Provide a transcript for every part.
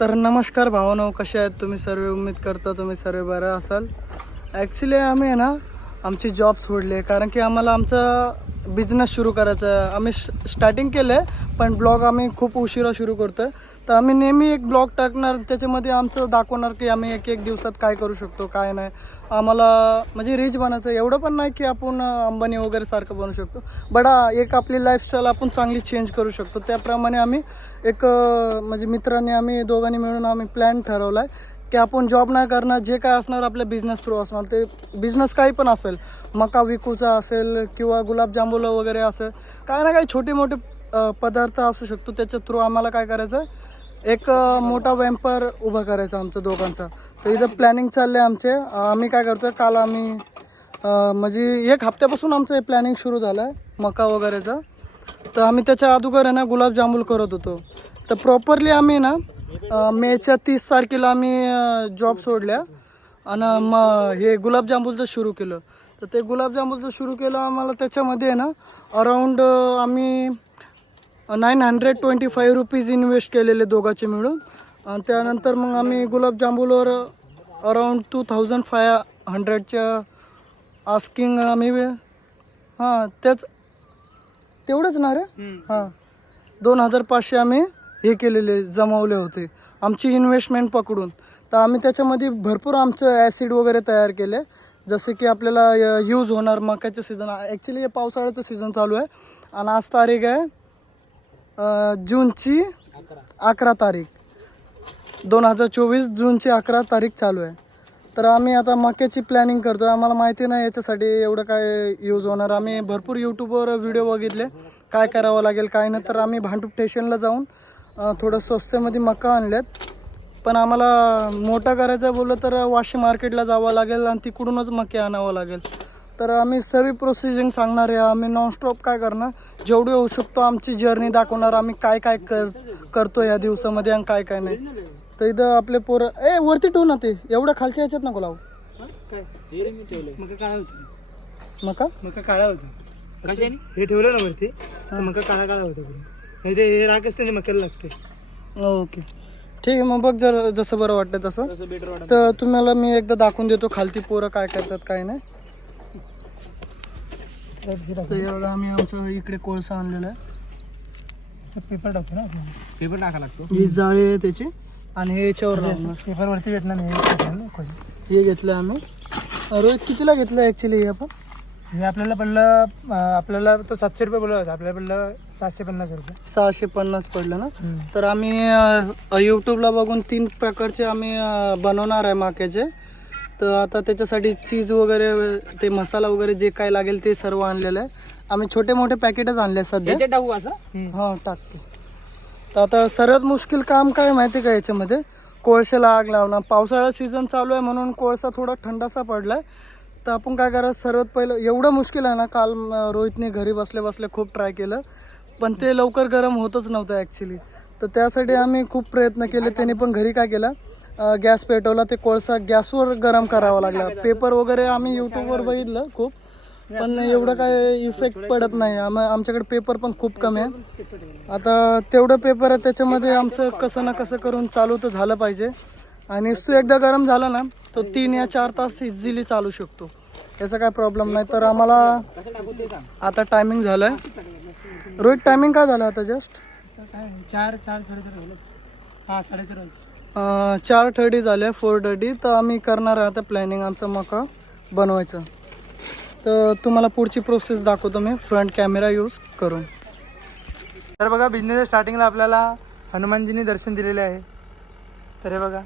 तर नमस्कार भावानो, कसे आहेत तुम्ही सर्व? उम्मीद करता तुम्ही सर्व बरं असाल. ॲक्च्युली आम्ही आहे ना आमची जॉब सोडली आहे, कारण की आम्हाला आमचा बिझनेस सुरू करायचा आहे. आम्ही स्टार्टिंग केलं आहे, पण ब्लॉग आम्ही खूप उशिरा सुरू करतो आहे. तर आम्ही नेहमी एक ब्लॉग टाकणार, त्याच्यामध्ये आमचं दाखवणार की आम्ही एक एक दिवसात काय करू शकतो काय नाही. आम्हाला म्हणजे रिच बनायचं, एवढं पण नाही की आपण अंबानी वगैरे सारखं बनू शकतो, बट एक आपली लाईफस्टाईल आपण चांगली चेंज करू शकतो. त्याप्रमाणे आम्ही एक म्हणजे मित्रांनी आम्ही दोघांनी मिळून आम्ही प्लॅन ठरवला आहे की आपण जॉब नाही करणार, जे काय असणार आपल्या बिझनेस थ्रू असणार. ते बिझनेस काही पण असेल, मका विकूचा असेल किंवा गुलाबजामुन वगैरे असेल, काय ना काही छोटे मोठे पदार्थ असू शकतो. त्याच्या थ्रू आम्हाला काय करायचं, एक मोठा वॅम्पर उभा करायचा आमचं दोघांचा. तर इथं प्लॅनिंग चालले आमचे. आम्ही काय करतोय, काल आम्ही म्हणजे एक हप्त्यापासून आमचं हे प्लॅनिंग सुरू झालं आहे मका वगैरेचं. तर आम्ही त्याच्या अगोदर आहे ना गुलाबजामुन करत होतो. तर प्रॉपरली आम्ही ना मेच्या 30 तारखेला आम्ही जॉब सोडल्या आणि हे गुलाबजामुनचं सुरू केलं. तर ते गुलाबजामुनचं सुरू केलं आम्हाला. त्याच्यामध्ये आहे ना अराऊंड आम्ही 925 रुपीज इन्व्हेस्ट केलेले दोघांचे मिळून. आणि त्यानंतर मग आम्ही गुलाबजामुनवर अराऊंड 2500च्या आस्किंग आम्ही तेवढंच ना रे. 2500 आम्ही हे केलेले जमवले होते आमची इन्व्हेस्टमेंट पकडून. तर आम्ही त्याच्यामध्ये भरपूर आमचं ॲसिड वगैरे तयार केले, जसे की आपल्याला यूज होणार मक्याचं सीझन. ॲक्च्युली हे पावसाळ्याचं सीझन चालू आहे आणि आज तारीख आहे जूनची 11 तारीख, 2024 जूनची 11 तारीख चालू आहे. तर आम्ही आता मक्याची प्लॅनिंग करतो आहे. आम्हाला माहिती नाही याच्यासाठी एवढं काय यूज होणार. आम्ही भरपूर यूट्यूबवर व्हिडिओ बघितले काय करावं लागेल काय नाही. तर आम्ही भांडूप स्टेशनला जाऊन थोडं स्वस्तेमध्ये मका आणल्यात. पण आम्हाला मोठा करायचं बोललं तर वाशी मार्केटला जावं लागेल आणि तिकडूनच मके आणावं लागेल. तर आम्ही सर्व प्रोसिजिंग सांगणार आहे. आम्ही नॉनस्टॉप काय करणार, जेवढे होऊ शकतो आमची जर्नी दाखवणार, आम्ही काय काय करतो या दिवसामध्ये आणि काय काय नाही. तर इथं आपले पोरं वरती ठेवू ना, ते एवढं खालच्या याच्यात नको लावू. मका काळा होता, हे ठेवलं ना वरती मका काळा होता. हे राख असते मक्याला लागते. ओके ठीक आहे, मग बघ जर जसं बरं वाटतं तसं. तर तुम्हाला मी एकदा दाखवून देतो खालती पोरं काय करतात काय नाही. तर एवढं आम्ही आमचं इकडे कोळसा आणलेला आहे. पेपर टाकतो ना, पेपर टाका लागतो. ही जाळी आहे त्याची आणि हे याच्यावर पेपर वरती भेटणार नाही. हे घेतलं आम्ही. रोहित कितीला घेतलं ॲक्च्युली हे आपण? हे आपल्याला पडलं, आपल्याला तो 700 रुपये बोलला होता, आपल्याला पडलं 750 रुपये. 650 पडलं ना. तर आम्ही यूट्यूबला बघून 3 प्रकारचे आम्ही बनवणार आहे मक्याचे. तर आता त्याच्यासाठी चीज वगैरे, ते मसाला वगैरे जे काय लागेल ते सर्व आणलेलं आहे. आम्ही छोटे मोठे पॅकेटच आणले सध्या. टाकू असं टाकतो. तर आता सर्वात मुश्किल काम काय माहिती का याच्यामध्ये, कोळशाला आग लावणं. पावसाळा सीझन चालू आहे म्हणून कोळसा थोडा थंडासा पडला आहे. तर आपण काय करायचं, सर्वात पहिलं एवढं मुश्किल आहे ना, काल रोहितने घरी बसल्या बसल्या खूप ट्राय केलं, पण ते लवकर गरम होतच नव्हतं ॲक्च्युली. तर त्यासाठी आम्ही खूप प्रयत्न केले. त्याने पण घरी काय केलं, गॅस पेटवला, ते कोळसा गॅसवर गरम करावा लागला. पेपर वगैरे आम्ही यूट्यूबवर बघितलं खूप, पण एवढं काय इफेक्ट पडत नाही. आमच्याकडे पेपर पण खूप कमी आहे. आता तेवढं पेपर आहे, त्याच्यामध्ये आमचं कसं ना कसं करून चालू तर झालं पाहिजे. आणि एकदा गरम झाला ना तो 3 या 4 तास इझिली चालू शकतो, याचा काय प्रॉब्लेम नाही. तर आम्हाला आता टायमिंग झालं आहे. रोहित टायमिंग काय झालं आता जस्ट? 4:30 झाले, 4:30. तर आम्ही करणार आहे आता प्लॅनिंग आमचं मका बनवायचं. तर तुम्हाला पुढची प्रोसेस दाखवतो मी फ्रंट कॅमेरा यूज करून. तर बघा, बिझनेस स्टार्टिंगला आपल्याला हनुमानजींनी दर्शन दिलेले आहे. तर हे बघा,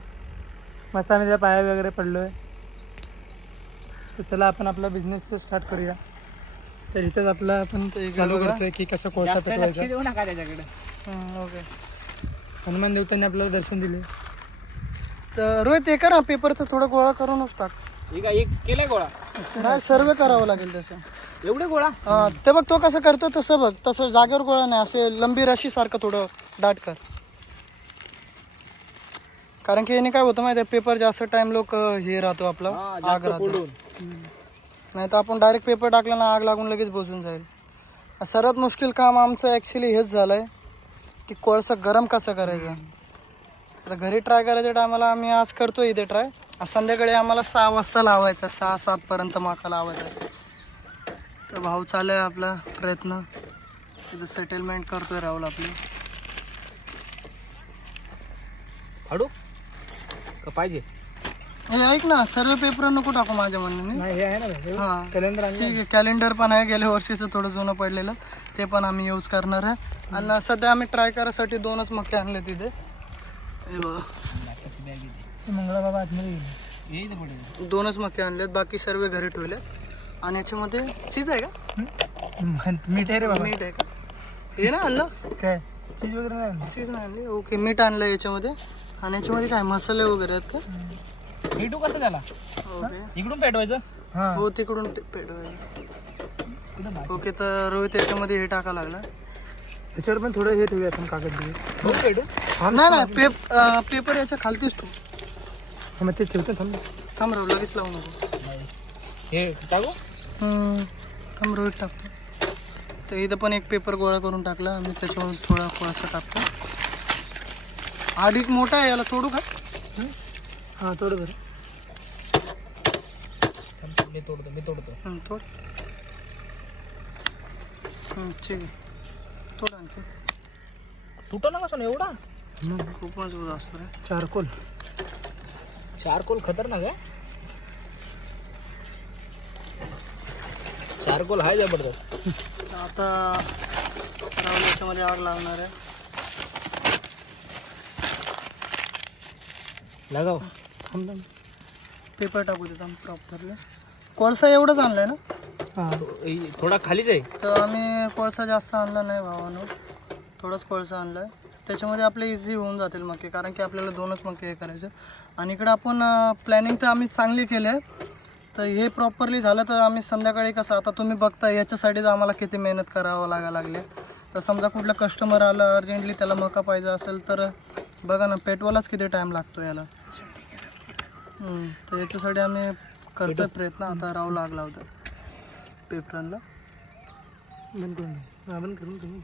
मस्त आम्ही त्या पाया वगैरे पडलो आहे. तर चला आपण आपला बिझनेस स्टार्ट करूया. तर इथंच आपला आपण चालू करतोय की कसं कोळसा पेटवायचा. ओके. हनुमान देवतांनी आपल्याला दर्शन दिले. तर रोहित ते करा, पेपरचं थोडं गोळा करूनच टाक. एक केलाय गोळा, नाही सर्व करावं लागेल तसं. एवढे गोळा ते बघ, तो कसं करतो तसं बघ, तसं जागेवर गोळा नाही, असे लंबी रशी सारखं थोडं दाट कर. कारण की याने काय होतं माहिती आहे, पेपर जास्त टाइम लोक हे राहतो आपला, आग राहतो. नाही तर आपण डायरेक्ट पेपर टाकला ना, आग लागून लगेच बुजून जाईल. सर्वात मुश्किल काम आमचं ॲक्च्युली हेच झालं आहे की कोळसा गरम कसा करायचा. आता घरी ट्राय करायच्या टायमाला आम्ही आज करतो इथे ट्राय. संध्याकाळी आम्हाला 6 वाजता लावायचा, 6-7 पर्यंत मका लावायचा. तर भाऊ चालू आहे आपला प्रयत्न, तिथं सेटलमेंट करतोय राहुल आपली. हाडू का पाहिजे? हे ऐक ना, सर्व पेपर नको टाकू माझ्या म्हणण्याने. नाही हे आहे ना हां कॅलेंडर ठीक आहे. कॅलेंडर पण आहे, गेल्या वर्षीचं थोडं जुनं पडलेलं, ते पण आम्ही यूज करणार आहे. आणि सध्या आम्ही ट्राय करायसाठी 2च मक्के आणले तिथे. हे बघा मंगळा बाबा आतमध्ये गेले. 2च मक्के आणलेत, बाकी सर्व घरी ठेवले. आणि याच्यामध्ये चीज आहे का? मीठ आहे रे बाबा. मीठ आहे का? हे ना आणलं काय चीज वगैरे नाही आणलं? चीज नाही आणली. ओके, मीठ आणलं याच्यामध्ये. आणि याच्यामध्ये काय मसाले वगैरे आहेत का? पेटू कसं त्याला? ओके इकडून पेटवायचं? हां हो, तिकडून ओके. तर रोहित याच्यामध्ये हे टाका लागला. ह्याच्यावर पण थोडं हे ठेवूया आपण कागद देऊ. पेटू नाही नाही, पेपर याच्या खालतीच ठेवू. मग ते ठेवतो थांब. थांब राहू, लगेच लावू नको. हे टाकू? थांब रोहित टाकतो. तर इथं पण एक पेपर गोळा करून टाकला आम्ही, त्याच्यावर थोडासा टाकतो. अधिक मोठा आहे, याला तोडू का? हां थोडं बरं. मी तोडतो. तोड. ठीक आहे, तोड आणखी. तुटो ना कसं एवढा? खूप मजबूत असतो रे. चारकोल. चारकोल खतरनाक आहे. चारकोल आहे जबरदस्त. आता राहुल याच्यामध्ये आग लावणार आहे. लगाव. पेपर टाकू देतो प्रॉपरली. कोळसा एवढंच आणलाय ना? हां थोडा खालीच आहे. तर आम्ही कोळसा जास्त आणला नाही भावानं, थोडाच कोळसा आणलाय. त्याच्यामध्ये आपले इझी होऊन जातील मक्के, कारण की आपल्याला 2च मक्के हे करायचे. आणि इकडे आपण प्लॅनिंग तर आम्ही चांगली केली आहे. तर हे प्रॉपरली झालं तर आम्ही संध्याकाळी कसं, आता तुम्ही बघता याच्यासाठीच आम्हाला किती मेहनत करावं लागले. तर समजा कुठलं कस्टमर आलं अर्जंटली, त्याला मका पाहिजे असेल तर बघा ना, पेटवायलाच किती टाईम लागतो याला. तर याच्यासाठी आम्ही करतोय प्रयत्न. आता राहू आग लावतो पेपरांना. बंद करून हां बंद करून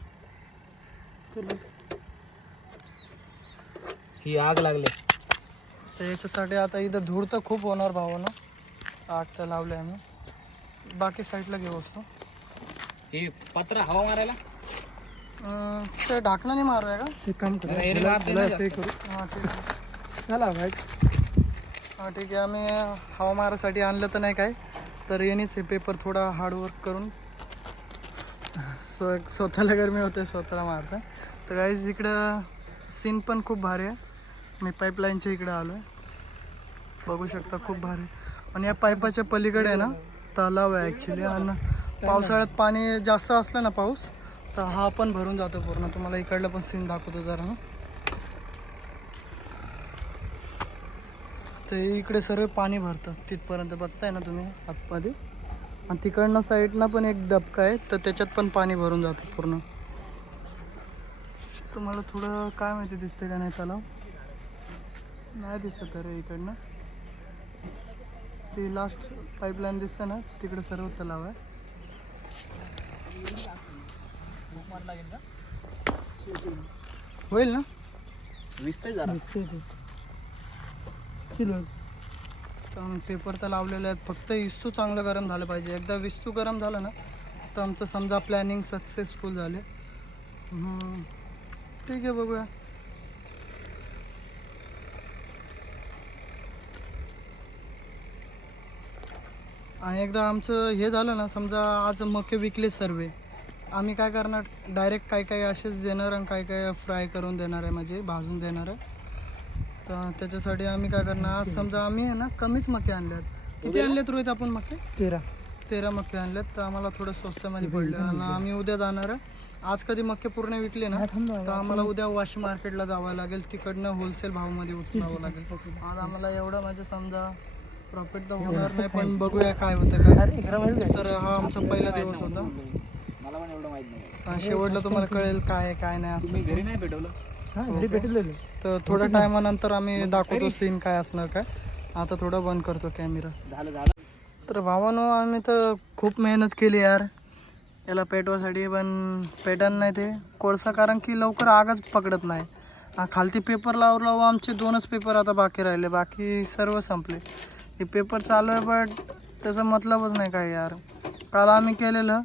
ही आग लागली. तर याच्यासाठी आता इथं धूर तर खूप होणार भावानं. आग तर लावले आम्ही, बाकी साईडला घेऊ असतो. हे पत्र हवा मारायला ते ढाकणाने मारूया का? एक काम करू. अरे, त्याला मारते त्याला ना असं हे करू. हां ठीक आहे. झाला वाईट. हां ठीक आहे. आम्ही हवा मारासाठी आणलं तर नाही काय, तर येणीच हे पेपर थोडा हार्डवर्क करून स्वतःला गरमी होते, स्वतःला मारतं. तर गाईज इकडं सीन पण खूप भारी आहे. मी पाईपलाईनच्या इकडे आलो आहे, बघू शकता खूप भारी. आणि या पाईपाच्या पलीकडे आहे ना तलाव आहे ॲक्च्युली. आणि पावसाळ्यात पाणी जास्त असलं ना, पाऊस, तर हा पण भरून जातो पूर्ण. तुम्हाला इकडलं पण सीन दाखवतो जरा ना. तर इकडे सर्व पाणी भरतं तिथपर्यंत, बघताय ना तुम्ही आतमध्ये. आणि तिकडनं साईडनं पण एक डबका आहे, तर त्याच्यात पण पाणी भरून जातं पूर्ण. तुम्हाला थोडं काय माहिती दिसतंय का नाही तलाव? नाही दिसत रे इकडनं. ती लास्ट पाईपलाईन दिसते ना, तिकडे सर्व तलाव आहे. होईल ना? विस्तय जरा. दिसते ते. चिल. तर आम्ही पेपर तर लावलेले आहेत, फक्त इस्तू चांगलं गरम झालं पाहिजे. एकदा विस्तू गरम झालं ना, तर आमचं समजा प्लॅनिंग सक्सेसफुल झाले. ठीक आहे, बघूया. आणि एकदा आमचं हे झालं ना, समजा आज मके विकले सर्व, आम्ही काय करणार, डायरेक्ट काय काय असेच देणार आणि काय काय फ्राय करून देणार आहे, म्हणजे भाजून देणार आहे. तर त्याच्यासाठी आम्ही काय करणार, आज समजा आम्ही आहे ना कमीच मके आणल्यात. किती आणलेत रोहित आपण मके? 13 मके आणलेत. तर आम्हाला थोडं स्वस्तामध्ये पडलं. आणि आम्ही उद्या जाणार आहे. आज कधी मके पूर्ण विकले ना, तर आम्हाला उद्या वाशी मार्केटला जावं लागेल, तिकडनं होलसेल भावमध्ये उचलावं लागेल. आज आम्हाला एवढं म्हणजे समजा प्रॉफिट तर होणार नाही, पण बघूया काय होतं काय. तर हा आमचा पहिला दिवस होता. मला पण एवढं माहित नाही. शेवटला तुम्हाला कळेल काय आहे काय नाही तुम्ही आजचं. घरी नाही पेटवलं? घरी भेटलेलं. तर थोड्या टायमानंतर आम्ही दाखवतो सीन काय असणार काय. आता थोडं बंद करतो कॅमेरा. झालं. तर भावानो, आम्ही तर खूप मेहनत केली यार याला पेटवासाठी, पण पेटन नाही ते कोळसा, कारण की लवकर आगच पकडत नाही. हा खालती पेपर लावू आमचे 2च पेपर आता बाकी राहिले, बाकी सर्व संपले. हे पेपर चालू आहे बट त्याचा मतलबच नाही काय यार. काल आम्ही केलेलं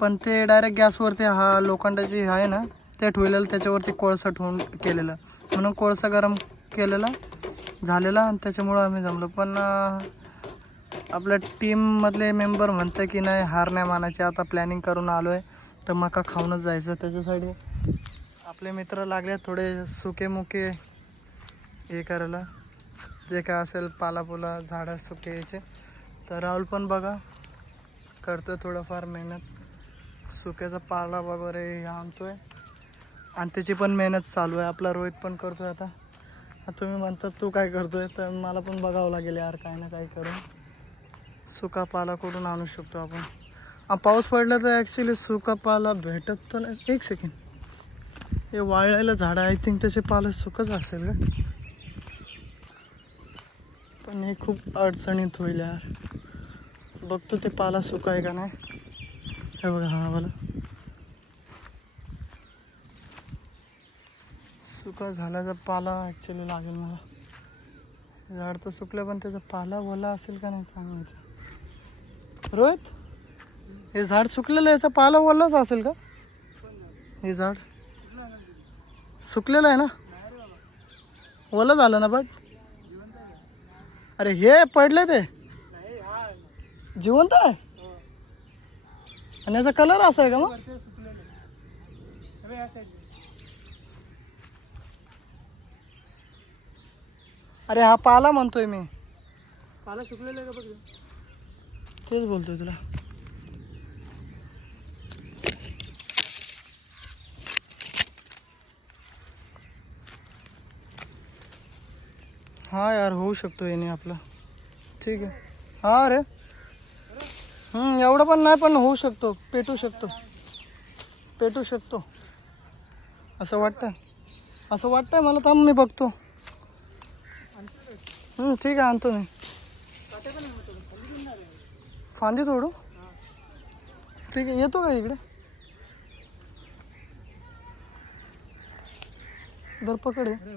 पण ते डायरेक्ट गॅसवरती हा लोखंडाची आहे ना ते ठेवलेलं, त्याच्यावरती कोळसा ठेवून केलेलं, म्हणून कोळसा गरम केलेला झालेला आणि त्याच्यामुळं आम्ही जमलो. पण आपल्या टीममधले मेंबर म्हणतं की नाही हार नाही मानायची, आता प्लॅनिंग करून आलो आहे तर मका खाऊनच जायचं. त्याच्यासाठी आपले मित्र लागले थोडे सुके मुके हे करायला, जे काय असेल पालापुला झाडं सुके यायचे. तर राहुल पण बघा करतोय थोडंफार मेहनत, सुक्याचा पाला वगैरे आणतोय आणि त्याची पण मेहनत चालू आहे. आपला रोहित पण करतोय. आता तुम्ही म्हणतात तू काय करतोय, तर मला पण बघावं लागेल यार काही ना काही करून. सुका पाला कुठून आणू शकतो आपण? पाऊस पडला तर ॲक्च्युली सुका पाला भेटत तर नाही. एक सेकंड, हे वाळलेलं झाड आय थिंक त्याचे पाला सुकच असेल का, पण हे खूप अडचणीत होईल यार. बघतो ते पाला सुका आहे का नाही. हे बघा हा मला सुका झाल्याचा पाला ॲक्च्युली लागेल मला. झाड तर सुकलं पण त्याचा पाला ओला असेल का नाही काय माहिती. रोहित, हे झाड सुकलेलं याचा पाला ओलाच असेल का? हे झाड सुकलेलं आहे ना, ओलं झालं ना बट. अरे हे पडले ते जिवंत आहे आणि याचा कलर असा आहे का मग? अरे हा पाला म्हणतोय मी, पाला सुकलेला आहे का बघ. तेच बोलतोय तुला. हा यार होऊ शकतो याने आपला. ठीक आहे. हा रे एवढं पण नाही, पण होऊ शकतो, पेटू शकतो असं वाटतंय मला. थांब मी बघतो. ठीक आहे आणतो मी. फांदी तोडू? ठीक आहे येतो का इकडे? दर पकड आहे.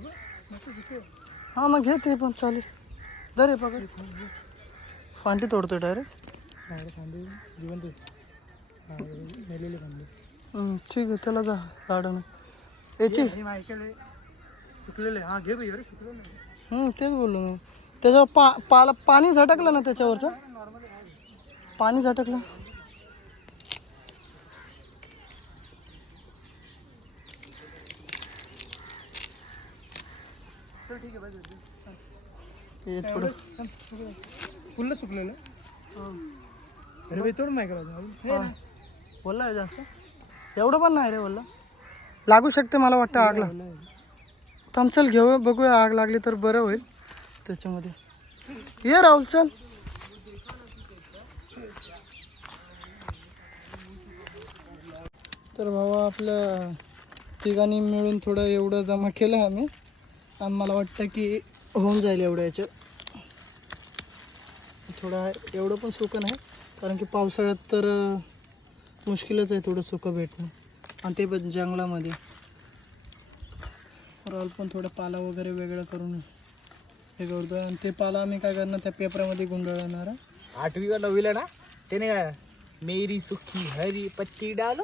हां मग घे ते पण चालेल. दर आहे पकड. फांदी तोडतोय डायरेक्ट. जिवंत मेलेली फांदी. ठीक आहे त्याला जा गार्डन याची. सुकलेले हा घे भाई. सुकलेलं तेच बोललो मी. त्याच्यावर पाणी झटकलं ना, त्याच्यावरचं पाणी झटकलं. चल ठीक आहे हे थोडं फुल्ल सुकलेलं. अरे भाई तोड नाही करायचं. बोलला आहे जास्त, एवढं पण नाही रे बोलला. लागू शकते मला वाटतं आगला. थांब चल घेऊ बघूया, आग लागली तर बरं होईल त्याच्यामध्ये. ये राहुल चल. तर भावा आपल्या तिघांनी मिळून थोडं एवढं जमा केलं आम्ही, आणि मला वाटतं की होऊन जाईल एवढं याचं. थोडं एवढं पण सुकं नाही, कारण की पावसाळ्यात तर मुश्किलच आहे थोडं सुकं भेटणं, आणि ते पण जंगलामध्ये. राहुल पण थोडं पाला वगैरे वेगळं करून हे करतो, आणि ते पाला आम्ही काय करणार त्या पेपरामध्ये गुंडाळणार. 8वी का 9वीला ना त्याने काय मेरी सुखी हरी पत्ती डालो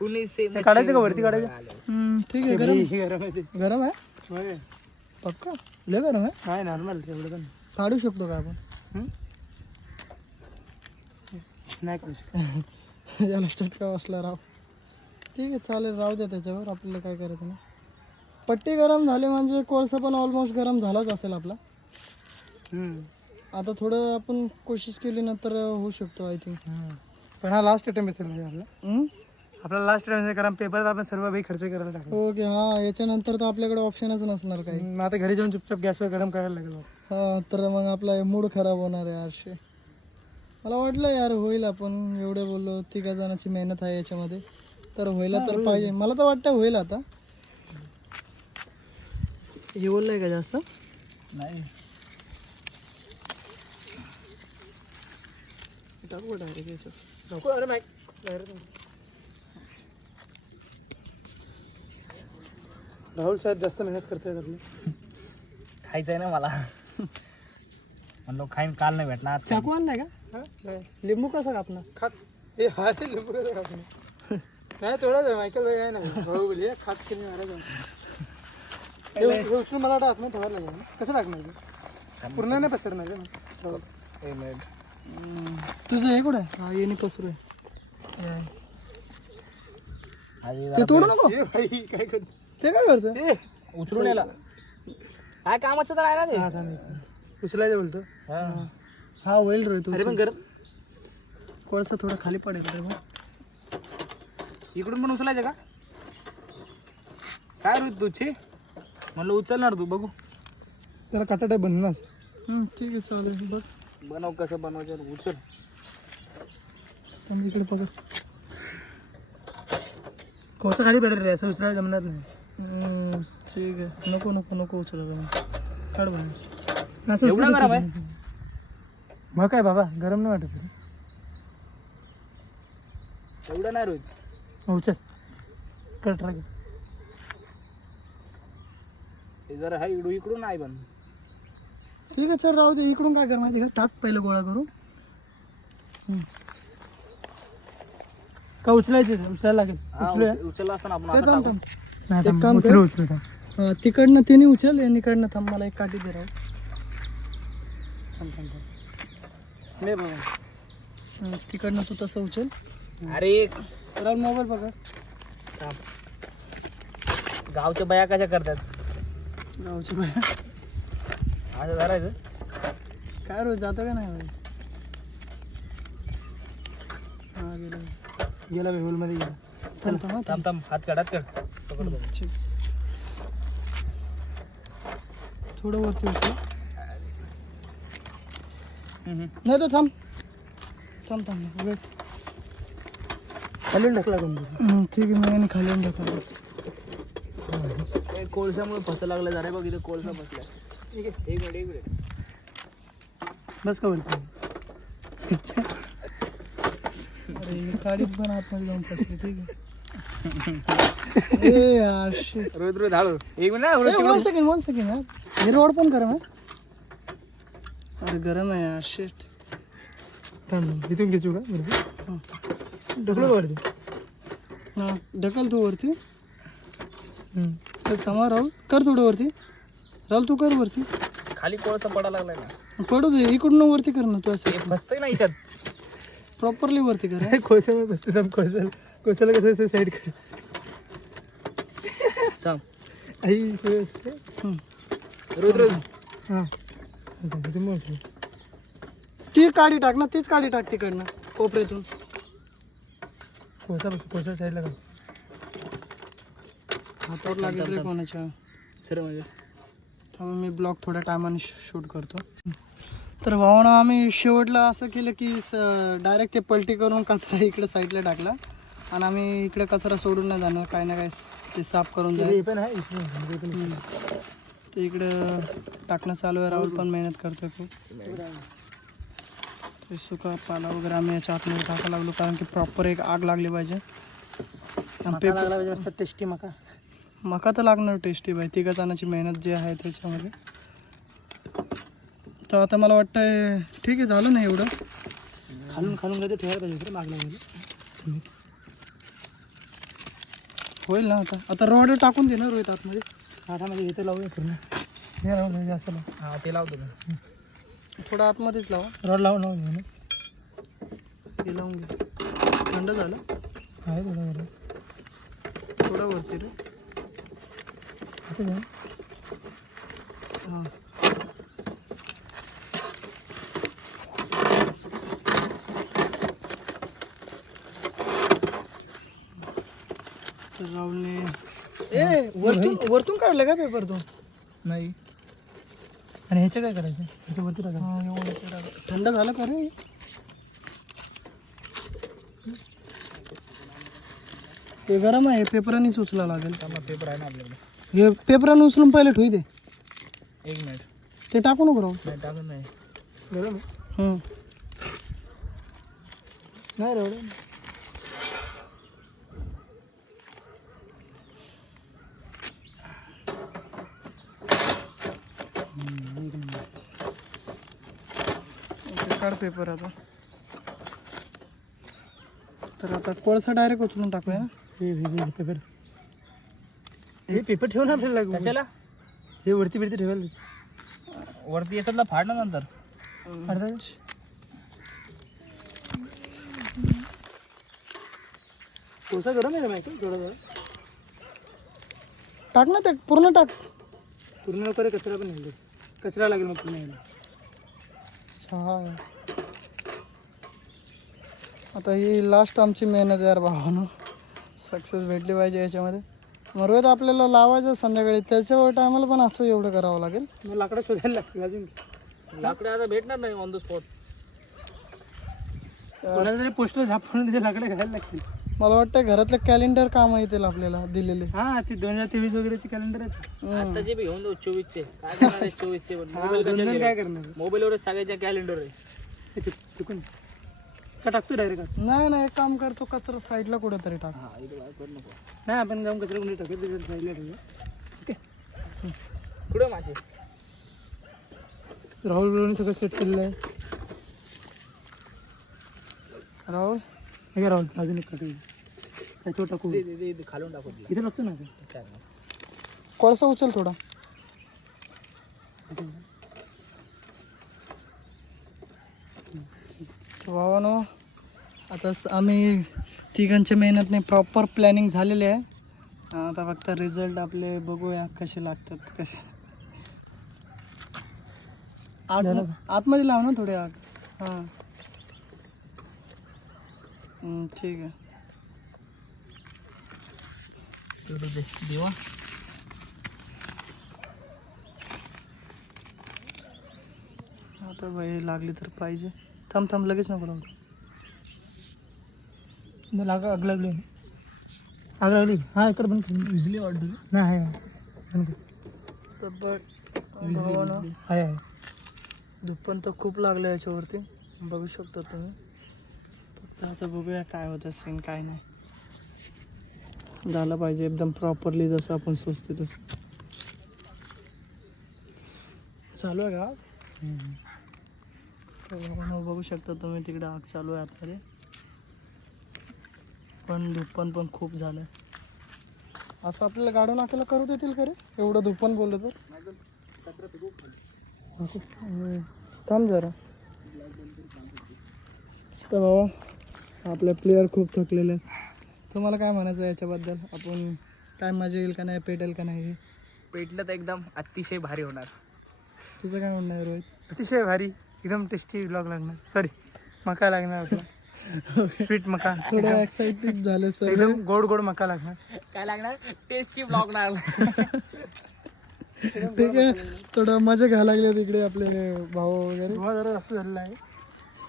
उन्हीं से काढायचं का वरती काढायचं? ठीक आहे. गरम आहे पक्का, लय गरम आहे. नाही नॉर्मल तेवढं पण काढू शकतो का आपण? नाही करू शकत. याला चटका बसला राव. ठीक आहे चालेल, राहू द्या त्याच्यावर, आपल्याला काय करायचं नाही. पट्टी गरम झाली म्हणजे कोळसा पण ऑलमोस्ट गरम झालाच असेल आपला. आता थोडं आपण कोशिश केली नंतर होऊ शकतो आय थिंक. पण हा लास्ट टाइम असेल आपला लास्ट टाइम, कारण पेपर आपण सर्व काही खर्च करायला टाकलो. ओके. हां याच्यानंतर तर आपल्याकडे ऑप्शनच नसणार काही. मग आता घरी जाऊन चुपचाप गॅसवर गरम करायला लागेल. हां तर मग आपला मूड खराब होणार आहे आरशे. मला वाटलं यार होईल, आपण एवढे बोललो, तिघा जणांची मेहनत आहे याच्यामध्ये, तर व्हायला तर पाहिजे. मला तर वाटतं होईल आता. हे बोललंय का जास्त? नाही टाकू डायरेक्ट याचं. अरे माईक राहुल साहेब जास्त मेहनत करतायत आपली. खायचंय ना मला. म्हणलो खाईन, काल नाही भेटला आज. चाकू आणलाय का? हा? नाही. लिंबू कसा कापणार? खात हे हा ते लिंबू कसं खात नाही थोडंच आहे मायकल भाई आहे ना भाऊ बोली खात की नाही महाराज उचलून मला वाटतं आतमध्ये ठेवायला लागेल ना. कसं टाकणार ते? पूर्ण नाही पसरणार का? राहुल. एक मिनिट. तुझं हे कुठं आहे? हा येणे पसरू आहे. आधी ते जरा तोडू नको. ए भाई काय करतो ते काय करतो? उचलून याला. काय कामाचं तर आहे ना ते. हा थांब एक. उचलायचं बोलतो. हा. हा होईल रे तू. अरे पण गरम कोळसा थोडा खाली पडेल रे मग. इकडून पण उचलायचं का? काय रोहित तुझी म्हणलं उचलणार तू, बघू त्याला काटा बनवून असं. ठीक आहे चालेल बघ. बनव, कसं बनवायचं, उचल. थांब इकडे पकड. कोळसा खाली पडेल रे असं उचलायला जमणार नाही. ठीक आहे. नको नको नको उचला काढ बनव. असं एवढा गरम आहे? मग काय बाबा गरम नाही वाटत. एवढं नाही रोहित. उचल कर ट्राय. हे जरा हा इकडून नाही पण. ठीक आहे चल राहू दे. इकडून काय कर माहिती का? टाक पहिलं गोळा करून. का उचलायचं उचलायला लागेल. हा, उचलूया उचलला असताना आपण ते आता थांब टाकू. थांब. नाही एक थांब, काम कर. उचलू उचलू थांब. तिकडनं तिने उचल आणि इकडनं थांब. मला एक काठी दे राहू. थांब थांब थांब. नाही बाबा तिकडनं तू तसं उचल. अरे राहुल मोबाईल पकड. थांब. गावच्या बाया कशा करतात गावची बाया असं धरायचं. काय रोज जातं का नाही भाई? हा गेला. गेला होलमध्ये गेला. थांब थांब हा, थांब. थांब थांब, हात काढ, हात काढ. पकडतो. ठीक. थोडं वरती उचल. नाही तर थांब थांब थांब वेट. खाली ढकला कोण ठीक आहे. मी आणि खाली येऊन टाकतो. ए, कोळशामुळे फसा लागला जरा. बघ इथे कोळसा बसला. एक मिनिट, एक मिनिट. बस का बोलतो. अरे ही गाडीत पण आतमध्ये जाऊन फसली. ठीक आहे. ए यार shit. रोहित रोहित हळू. एक मिनिट. ए, one second यार. हे रोड पण गरम आहे. अरे गरम आहे यार. शिट. थांब इथून घेऊ का ढकलो का वरती. हां ढकल तू वरती. थांबा राहुल. कर थोडं वरती. राहुल तू कर वरती. खाली कोळसा पडायला लागलाय ना. पडू दे. इकडून वरती कर ना तू हे असं. फसतंय ना याच्यात. प्रॉपरली वरती कर. कोळशामध्ये बसते थांब. कोळशाला कसं साईड कर. थांब. आई रोहित रोहित. हां इथून मग उचलू. ती काडी टाक ना. तीच काडी टाक तिकडनं कोपऱ्यातून. कोळसा साईडला का. हातावर लागेल रे कोणाच्या. सर म्हणजे थांब मी ब्लॉग थोड्या टायमाने शूट करतो. तर भावानं आम्ही शेवटला असं केलं की डायरेक्ट ते पलटी करून कचरा इकडे साईडला टाकला. आणि आम्ही इकडे कचरा सोडून नाही जाणार. काही ना काही ते साफ करून जाईल. हे पण आहे इथून. ते इकडं टाकणं चालू आहे. राहुल पण मेहनत करतोय खूप. ते सुका पाला वगैरे आम्ही याच्या आतमध्ये टाकायला लागलो कारण की प्रॉपर एक आग लागली पाहिजे. आणि पेपर मस्त टेस्टी मका. मका तर लागणार टेस्टी बाई. तिघा जणांची मेहनत जी आहे त्याच्यामध्ये. तर आता मला वाटतंय ठीक आहे. झालं नाही एवढं. खालून काय ते ठेवायला पाहिजे मागला वगैरे. होईल ना आता. आता रॉड टाकून दे ना रोहित आतमध्ये. हातामध्ये इथे लावूया पूर्ण. हे लावून जास्त लाव. हा ते लावतो मी. थोडं आतमध्येच लावा. रॉड लावून हे लावून घे. थंड झालं. आहे थोडं थोडं वरती रे. इथे जाऊ. हां तर राहुलने वरतून काढलं का पेपर तो. नाही. आणि ह्याचं काय करायचं. ह्याच्या वरती टाका. हां एवढं ते टाक. थंड झालं का रे. ते गरम आहे. पेपरानेच उचला लागेल. पेपर आहे ना आपल्याकडे. हे पेपराने उचलून पहिले ठेवू दे. एक मिनिट. ते टाकू नको राहू. नाही टाकत नाही. गरम नाही रवड. ओके, काढ पेपर आता. तर आता कोळसा डायरेक्ट उचलून टाकूया ना. पेपर हे पेपर ठेव ना आपल्याला लागू. कशाला हे वरती वरती ठेवायला वरती येतात ना फाड ना नंतर. कोळसा गरम आहे ना माहिती थोडा थोडा. टाक ना ते पूर्ण टाक. पूर्ण लवकर कचरा पण नाही कचरा लागेल मग पूर्ण यायला. छान. आता ही लास्ट आमची मेहनत यार भावानं. सक्सेस भेटली पाहिजे याच्यामध्ये. मरवेत आपल्याला लावायचं संध्याकाळी, त्याच्या टायमाला पण असं एवढं करावं लागेल. मग लाकडं शोधायला लागतील अजून. लाकडं आता भेटणार नाही ऑन द स्पॉट. कोणाला तरी पोस्टर झापडून त्याचे लाकडं घालायला लागतील. मला वाटतं घरातलं कॅलेंडर काम येतील आपल्याला दिलेले. हा ते 2023 वगैरेचे कॅलेंडर आहेत. आताचे बी घेऊन जाऊ 24चे. काय करणार आहे 24चे पण मोबाईल दोन काय करणार मोबाईलवरच सगळ्याच्या कॅलेंडर आहे. हे चुकून का टाकतो डायरेक्ट. नाही नाही, एक काम करतो, कचरा साईडला कुठेतरी टाक. हा इथे काय करू नको. नाही आपण जाऊन कचरा कुठे टाकतो तिकडे साईडला ठेवूया. ओके कुठं माझे राहुल ब्रोनी सगळं सेट केलेलं आहे. राहुल हे काय राहुल अजून एक टाकू त्याच्यावर टाकू. दे दे दे खालून टाकू तिला. इथे लागतो ना ते. काय नाही. कोळसा उचल थोडा. भावानो, आता आम्ही तिघांच्या मेहनतने प्रॉपर प्लॅनिंग झालेली आहे. आता फक्त रिझल्ट आपले बघूया कसे लागतात कसे. आग आतमध्ये लाव ना थोडे आग. हां ठीक आहे. दे देवा. आता बाई लागली तर पाहिजे. थांब थांब, लगेच नको लावू. आग लागली आग लागली. हा इकडे बंद विजली ऑर्डर नाही आहे बंद कर. तर बघ भावानो, आहे आहे. धूप तर खूप लागलं याच्यावरती, बघू शकता तुम्ही. फक्त आता बघूया काय होतं सीन काय नाही. झालं पाहिजे एकदम प्रॉपरली जसं आपण सोचते तसं. चालू आहे का आग? तर भावानो, बघू शकता तुम्ही तिकडे आग चालू आहे आतमध्ये. पण धुप्पन पण खूप झालं आहे. असं आपल्याला गाडून नाकायला करू देतील का रे एवढं धुप्पन बोललं तर? थांब जरा. तर भावा, आपले प्लेयर खूप थकलेले आहेत. तुम्हाला काय म्हणायचं याच्याबद्दल? आपण काय मजा येईल का नाही, पेटेल का नाही? पेटलं तर एकदम अतिशय भारी होणार. तुझं काय म्हणणं आहे रोहित? अतिशय भारी एकदम टेस्टी ब्लॉग लागणार. सॉरी मका लागणार आपला. स्वीट मका. थोडं एक्साइटेड झालं सर. एकदम गोड गोड मका लागणार. काय लागणार? टेस्टी ब्लॉग लागणार. ठीक आहे, थोडं मजा घ्यायला लागले तिकडे आपले भाऊ वगैरे. गोवा जरा जास्त झालेला आहे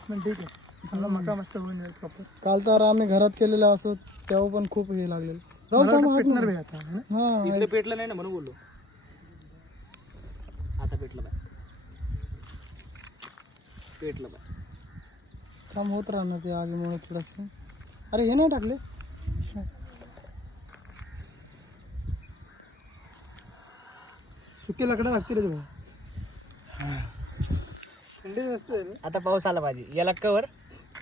पण ठीक आहे. आपला मका मस्त होऊन जाईल प्रॉपर. काल तर आम्ही घरात केलेलं असो तेव्हा पण खूप हे लागलेलं. पेटणार बे आता. हां इकडे पेटलं नाही ना म्हणून बोललो. आता पेटलं बाय. पेटलं बाय. काम होत राहणार ते आगीमुळे थोडंसं. अरे हे नाही टाकले. सुके लाकडं लागतील रे तुला. थंडी मस्त आहे रे. आता पाऊस आला पाहिजे. याला कवर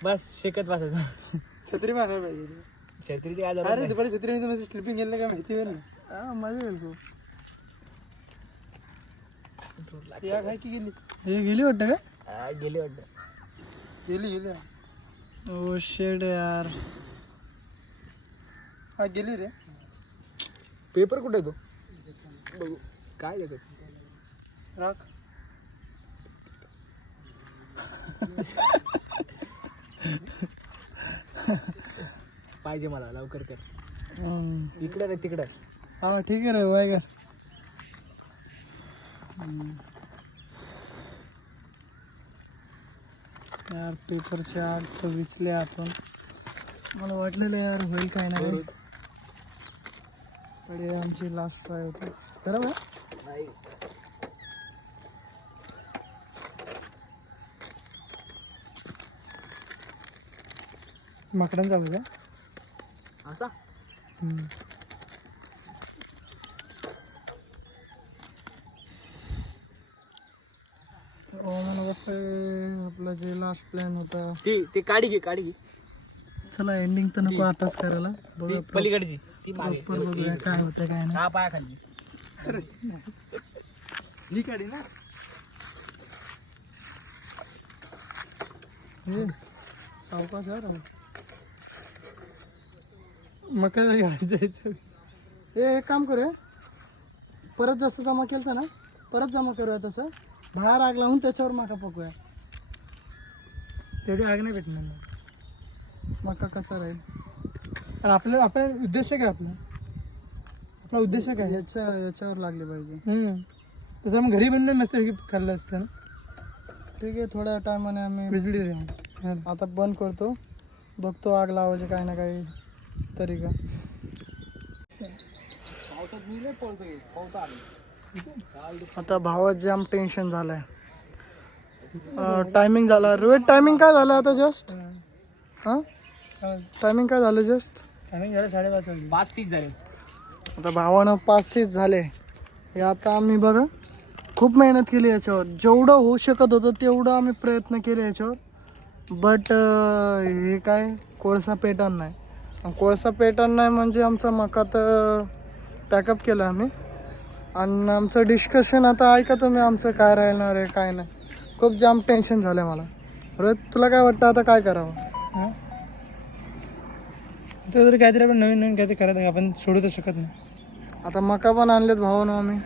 बस शेकत बसायचं. छत्री बांधायला पाहिजे. छत्रीची काय अरे जरूरत दुपारी छत्री मी तुम्ही स्लिपिंग गेलं काय माहिती आहे ना. हां मजा येईल खूप. या काय की गेली हे गेली वाटतं का? नाही. गेली वाटतं. गेली गेली ओ शेड यार. हा गेली रे. पेपर कुठे आहे तो? बघू काय त्याच्यात. राख. पाहिजे मला लवकर कर. हम्म. इकडे रे तिकडे. हा ठीक आहे रे बाय का. यार पेपरचे आग तर विचले आतून. मला वाटलेलं यार होईल काय नाही. पण हे आमची लास्ट ट्राय होती. खरं ना? नाही. माकडांचा आवाज आहे. असा आपला जे लास्ट प्लॅन होता, ती काढी घे चला एंडिंग तर नको आताच करायला. ती बघा पलीकडची ती मागे प्रॉपर बघूया काय होतं काय नाही. हा पाया खाली ही काढी ना. हे सावकाश आहे राव. मग काय जायचं. एक काम करूया, परत जसं जमा केलं ना परत जमा करूया तसं, बाहेर आग लावून त्याच्यावर मका पकूया. तेवढी आग नाही भेटणार. मका कसा राहील. आणि आपला उद्देश काय आपला उद्देश काय याच्यावर लागले पाहिजे. तसं मग घरी बनवून मस्त खाल्लं असतं ना. ठीक आहे, थोड्या टायमाने आम्ही बिजली आता बंद करतो, बघतो आग लावायचे काही ना काही तरीका. आता भावात जाम टेन्शन झालंय. टायमिंग झाला रोहित, टायमिंग काय झालं आता जस्ट? हां टायमिंग काय झालं जस्ट? टायमिंग झालं 5:30 वाजले. 5:30 झाले. आता भावानं 5:30 झाले. हे आता आम्ही बघा खूप मेहनत केली याच्यावर, जेवढं होऊ शकत होतं तेवढं आम्ही प्रयत्न केले याच्यावर. बट हे काय कोळसा पेटन नाही. कोळसा पेटन नाही म्हणजे आमचा मका तर पॅकअप केलं आम्ही. आणि आमचं डिस्कशन आता ऐका तुम्ही, आमचं काय राहणार आहे काय नाही. खूप जाम टेन्शन झालं मला. रोहित तुला काय वाटतं आता काय करावं? तर तरी काहीतरी आपण नवीन काहीतरी करायला आपण सोडू तर शकत नाही. आता मका पण आणलेत भावानं आम्ही.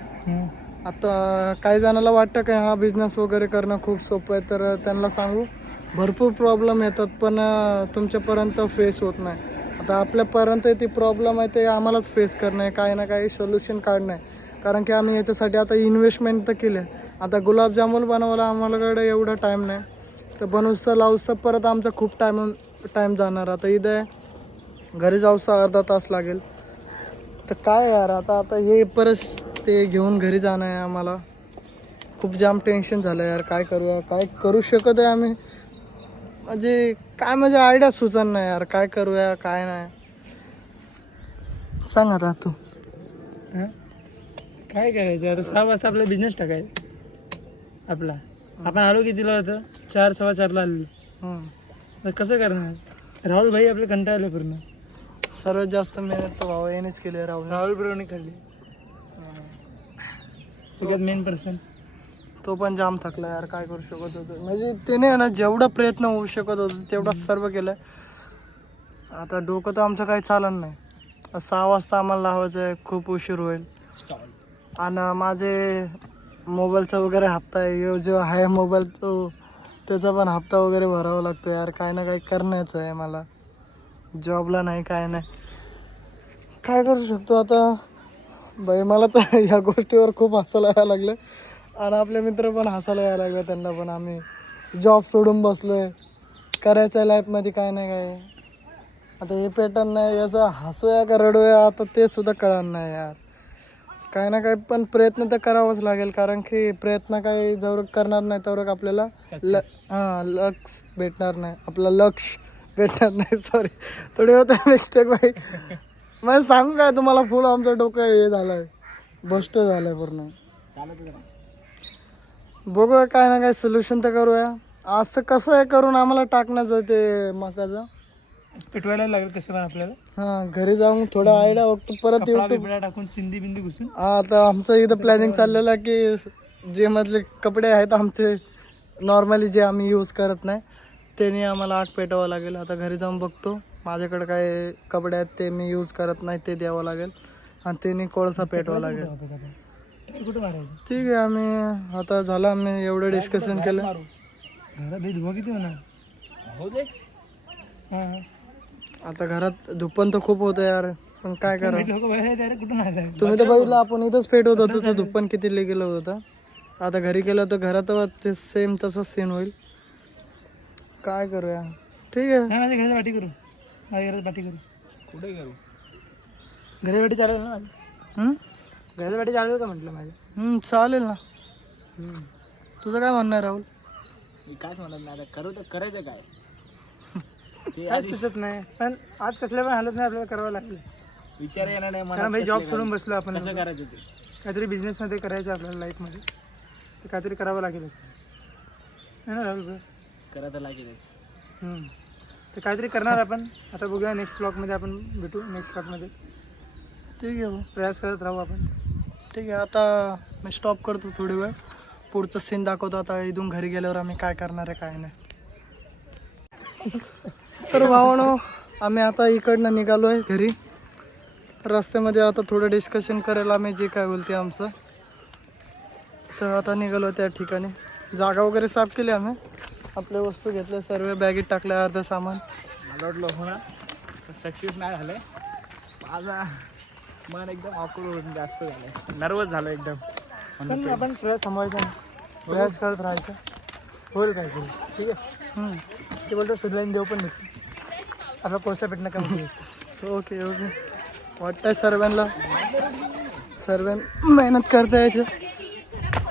आता काही जणाला वाटतं की हा बिझनेस वगैरे करणं खूप सोपं आहे, तर त्यांना सांगू भरपूर प्रॉब्लेम येतात पण तुमच्यापर्यंत फेस होत नाही. आता आपल्यापर्यंत ती प्रॉब्लेम आहे ते आम्हालाच फेस करणं आहे, काही ना काही सोल्युशन काढणं आहे. कारण की आम्ही याच्यासाठी आता इन्व्हेस्टमेंट तर केली आहे. आता गुलाबजामुन बनवायला आम्हालाकडे एवढा टाईम नाही, तर बनवूसं लावूसं परत आमचा खूप टाईम जाणार. आता इथे घरी जाऊसं अर्धा तास लागेल. तर काय यार आता हे परत ते घेऊन घरी जाणं आहे आम्हाला. खूप जाम टेन्शन झालं यार, काय करूया काय करू शकत आहे आम्ही. म्हणजे काय म्हणजे आयडिया सुचन नाही यार, काय करूया काय नाही. सांग आता तू. काय करायचं आता 6 वाजता आपला बिझनेस टाकायचा आपला. आपण आलो कितीला होतं? 4 4:15 आलो. तर कसं करणार? राहुल भाई आपले कंटाळले पूर्ण. सर्वात जास्त मेहनत तर भाऊ यानेच केली आहे. राहुल बरोबर खाल्ली सगळ्यात मेन पर्सन. तो पण जाम थकला यार, काय करू शकत होतो. म्हणजे त्याने ना जेवढा प्रयत्न होऊ शकत होता तेवढा सर्व केलं. आता डोकं तर आमचं काही चालन नाही. 6 वाजता आम्हाला लावायचं आहे, खूप उशीर होईल. आणि माझे मोबाईलचा वगैरे हप्ता आहे, जो आहे मोबाईल तो त्याचा पण हप्ता वगैरे भरावा लागतो यार. काय ना काही करण्याचं आहे मला. जॉबला नाही काय नाही, काय करू शकतो आता. बाई मला तर या गोष्टीवर खूप हसायला यायला लागलं आणि आपले मित्र पण हसायला यायला लागले. त्यांना पण आम्ही जॉब सोडून बसलोय, करायचं आहे लाईफमध्ये काय नाही काय. आता हे पॅटर्न नाही, याचं हसूया का रडूया आता ते सुद्धा कळणार नाही यार. काय ना काय पण प्रयत्न तर करावाच लागेल, कारण की प्रयत्न काही जर करणार नाही तर आपल्याला लक्ष भेटणार नाही. आपलं लक्ष भेटणार नाही. सॉरी थोडी होतं मिस्टेक भाई. मग सांगू काय तुम्हाला, फुल आमचं डोकं हे झालंय, बस्ट झालंय पूर्ण. बघूया काय ना काय सोल्युशन तर करूया. असं कसं आहे करून आम्हाला टाकण्याचं ते मकाचं पेटवायला लागेल कसं पण आपल्याला. हां घरी जाऊन थोडा आयडिया बघतो परत युट्यूब टाकून चिंदी बिंदी घुसून. आता आमचं इथं प्लॅनिंग चाललेलं आहे की जे मधले कपडे आहेत आमचे नॉर्मली जे आम्ही यूज करत नाही त्याने आम्हाला आग पेटवावं लागेल. आता घरी जाऊन बघतो, माझ्याकडे काय कपडे आहेत ते मी यूज करत नाही ते द्यावं लागेल आणि त्याने कोळसा पेटवावं लागेल. कुठं मारायचं? ठीक आहे, आम्ही आता झालं आम्ही एवढं डिस्कशन केलं. घरात धुवा किती होणार? हो दे. हां आता घरात धुपन तर खूप होतं यार, पण काय करावं. लोक बाहेर आहे कुठून आलं? तुम्ही तर बघितलं आपण इथंच पेटवत होतो, तर धुपन किती गेलं होतं. आता घरी गेलं तर घरात ते सेम तसंच सीन होईल. काय करूया. ठीक आहे, नाही माझ्या घरात पाठी करू. माझ्या घरात पाठी करू. कुठे करू? घरात पाठी चालेल ना माझ्या? घरात पाठी चालेल का म्हटलं माझ्या? चालेल ना. तुझं काय म्हणणं आहे राहुल? मी कायच म्हणत नाही, आता करू तर करायचं काय. काय सुचत नाही, पण आज कसल्या पण हालत नाही आपल्याला करावं लागेल. विचार येणार नाही कारण भाई जॉब सोडून बसलो आपण. कसं करायचं ते. काहीतरी बिझनेसमध्ये करायचं आपल्याला लाईफमध्ये, ते काहीतरी करावं लागेल. है ना राहुल भाई? करा तर लागेलच. तर काहीतरी करणार आपण. आता बघूया नेक्स्ट ब्लॉगमध्ये आपण भेटू. नेक्स्ट ब्लॉगमध्ये ठीक आहे भाऊ. प्रयास करत राहू आपण. ठीक आहे, आता मी स्टॉप करतो थोडी वेळ. पुढचं सीन दाखवतो आता इथून घरी गेल्यावर आम्ही काय करणार आहे काय नाही. तर भावानो आम्ही आता इकडनं निघालो आहे घरी. रस्त्यामध्ये आता थोडं डिस्कशन करायला आम्ही जे काय बोलते आमचं. तर आता निघालो त्या ठिकाणी. जागा वगैरे साफ केली आम्ही. आपल्या वस्तू घेतल्या सर्व बॅगेत टाकल्या अर्ध सामान. मला वाटलं हो ना सक्सेस नाही झालंय. माझा मन एकदम ऑकवर्ड होऊन जास्त झालंय. नर्वस झालं एकदम. पण आपण प्रयास थांबवायचा नाही. प्रयास करत राहायचा. होईल काय तरी. ठीक आहे. ते बोलतो सुधलाईन देव पण निघतो. आपला कोळसा पेटणं कमी होईल. Okay okay. वाटतंय सर्वांना सर्व मेहनत करता यायचं.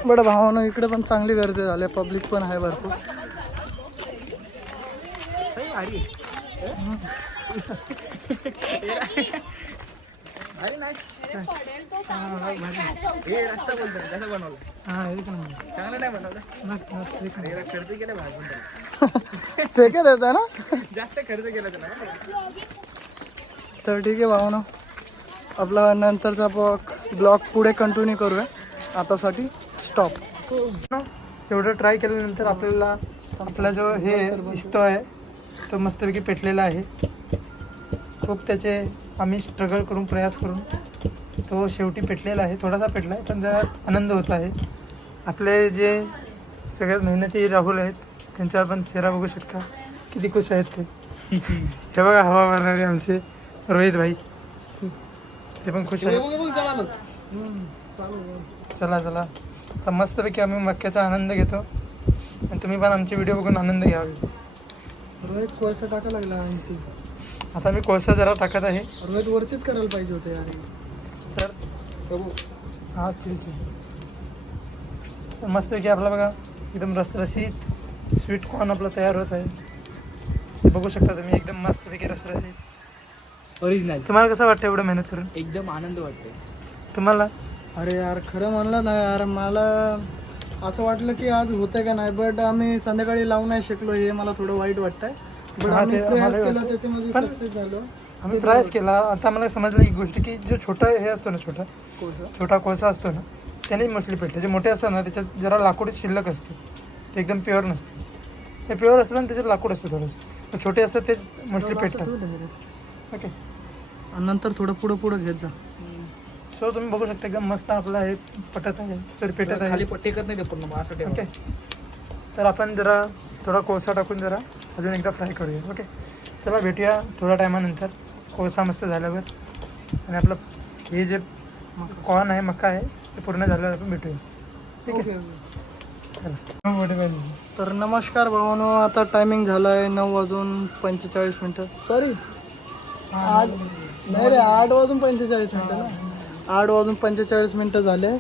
बरं भावानं इकडे पण चांगली गर्दी झाली. पब्लिक पण आहे भरपूर. अरे नाही हे रस्ता बोलतो कसं बनवलं. हां एक नंबर. चांगलं नाही बनवलं. मस्त मस्त एक नंबर. खर्च केला भाजून फेकत येतं ना. जास्त खर्च केला त्याला. तर ठीक आहे भावना, आपला नंतरचा ब्लॉग पुढे कंटिन्यू करूया. आतासाठी स्टॉप. एवढं ट्राय केल्यानंतर आपल्याला आपला जो हे दिसतो आहे तो मस्तपैकी पेटलेला आहे. खूप त्याचे आम्ही स्ट्रगल करून प्रयास करून तो शेवटी पेटलेला आहे. थोडासा पेटला आहे पण जरा आनंद होत आहे. आपले जे सगळ्यात मेहनती राहुल आहेत त्यांच्यावर पण चेहरा बघू शकता किती खुश आहेत ते. हे बघा हवा भरणारे आमचे रोहित भाई ते पण खुश आहेत. चला चला आता मस्तपैकी आम्ही मक्याचा आनंद घेतो आणि तुम्ही पण आमचे व्हिडिओ बघून आनंद घ्यावे. रोहित कोळसा टाका लागला. आता मी कोळसा जरा टाकत आहे. रोहित वरतीच करायला पाहिजे होते यार. तर बघू. हा चिल मस्तपैकी आपला बघा एकदम रसरशीत स्वीट कॉर्न आपला तयार होत आहे. हे बघू शकता तुम्ही एकदम मस्तपैकी रसरशीत. ओरिजिनल. तुम्हाला कसं वाटतं एवढं मेहनत करून? एकदम आनंद वाटतोय. तुम्हाला? अरे यार खरं म्हणलं ना यार, मला असं वाटलं की आज होतंय का नाही, बट आम्ही संध्याकाळी लावू नाही शकलो. हे मला थोडं वाईट वाटतंय. बट हा, आम्ही ते प्रयास आम्हाला केला वाटतं. त्याच्यामध्ये पण- सक्सेस झालो. आम्ही प्रयास केला. आता मला समजलं एक गोष्ट की जो छोटा हे असतो ना छोटा कोळसा असतो ना त्याने मोस्टली पेटते. जे मोठे असतात ना त्याच्यात जरा लाकूड शिल्लक असते. ते एकदम प्युअर नसते. ते प्युअर असतं आणि त्याच्यात लाकूड असतं थोडंसं. छोटे असतात ते मोस्टली पेटतात. ओके. आणि नंतर थोडं पुढं घेत जा. सो तुम्ही बघू शकता एकदम मस्त आपला हे पटत आहे. सॉरी पेटत आहे. खाली पट्टे करत नाही ते पूर्ण असं ठेवा. ओके. तर आपण जरा थोडा कोळसा टाकून जरा अजून एकदा फ्राय करूया. ओके. चला भेटूया थोड्या टायमानंतर कोळसा मस्त झाल्यावर. आणि आपलं हे जे कॉर्न आहे मका आहे ते पूर्ण झाल्यावर आपण भेटूया. ठीक आहे. चला. तर नमस्कार भावानो, आता टायमिंग झाला आहे 9:45. सॉरी 8 नाही रे 8:45 ना. 8:45 झाले.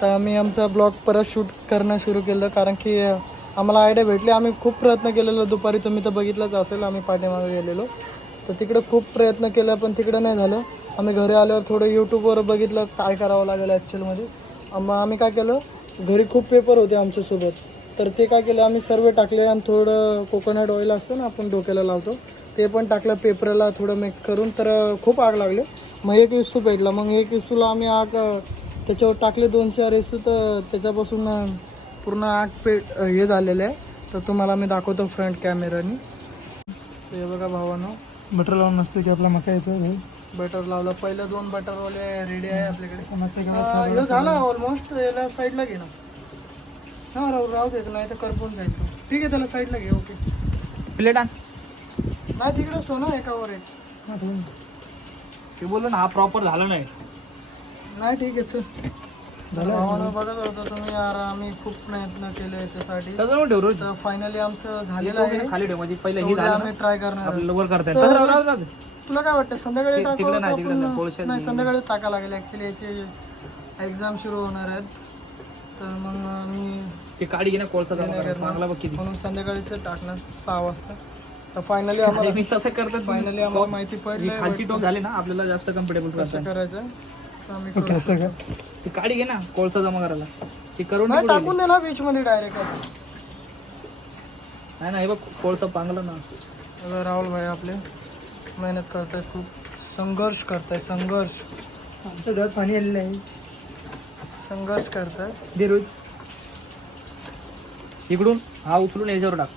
तर आम्ही आमचा ब्लॉग परत शूट करणं सुरू केलं कारण की आम्हाला आयडिया भेटली. आम्ही खूप प्रयत्न केलेलो दुपारी, तुम्ही तर बघितलंच असेल. आम्ही पाठीमागे गेलेलो तर तिकडे खूप प्रयत्न केला पण तिकडे नाही झालं. आम्ही घरी आल्यावर थोडं यूट्यूबवर बघितलं काय करावं लागेल ॲक्च्युअलमध्ये. मग आम्ही काय केलं, घरी खूप पेपर होते आमच्यासोबत, तर ते काय केलं आम्ही सर्व टाकले आणि थोडं कोकोनट ऑइल असतं ना आपण डोक्याला लावतो ते पण टाकलं पेपरला थोडं मिक्स करून. तर खूप आग लागले. मग एक इस्तू पेटला. मग एक इस्तूला आम्ही आग त्याच्यावर टाकले 2-4 इस्तू, तर त्याच्यापासून पूर्ण आग हे झालेलं आहे. तर तुम्हाला मी दाखवतो फ्रंट कॅमेरानी. ते बघा भावानो, बटर लावून नसतं की आपला मका येतो. बटर लावलं. पहिले 2 बटरवाले रेडी आहे आपल्याकडे. मस्त हे झालं ऑलमोस्ट. याला साईडला घे ना. हां राहू दे नाही तर करपून जाईल तो. ठीक आहे त्याला साईडला घे. ओके. प्लेट आण. नाही तिकडेच तो ना एकावर एक. ते बोललो ना हा प्रॉपर झाला नाही. नाही ठीक आहे चल. बघत होता तुम्ही यार, आम्ही खूप प्रयत्न केले याच्यासाठी. त्याच्यावर ठेव रोज. तर फायनली आमचं झालेलं आहे. खाली ठेव म्हणजे पहिलं हे तेवढं झालं आम्ही ट्राय करणार आपल्याला वर करता तर- येईल. तुला काय वाटतं संध्याकाळी टाकू तिकडे नाही, का तिकडे नाही, आपण? कोळशात नाही संध्याकाळी टाका लागेल. ॲक्च्युली याचे एक्झाम सुरू होणार आहेत. तर मग मी ते काढी घे ना कोळसा चांगला बघ किती. म्हणून संध्याकाळीच टाकणार 6 वाजता. तर फायनली आम्हाला मी तसं करतात फायनली आम्हाला माहिती पडली खालची टोक झाली ना आपल्याला जास्त कम्फर्टेबल कसं करायचं. तर आम्ही ओके करू. असं का? ते काढी घे ना कोळसा जमा करायला. ते करून नाही नाही टाकून दे ना बीच मध्ये डायरेक्ट. नाही ना, हे बघ कोळसा पांगलं ना. आता राहुल भाई आपले मेहनत करताय, खूप संघर्ष करताय, संघर्ष आमच्या डोळ्यात पाणी आलेलं आहे. संघर्ष करताय. दे रोहित. इकडून हा उचलून याच्यावर टाक.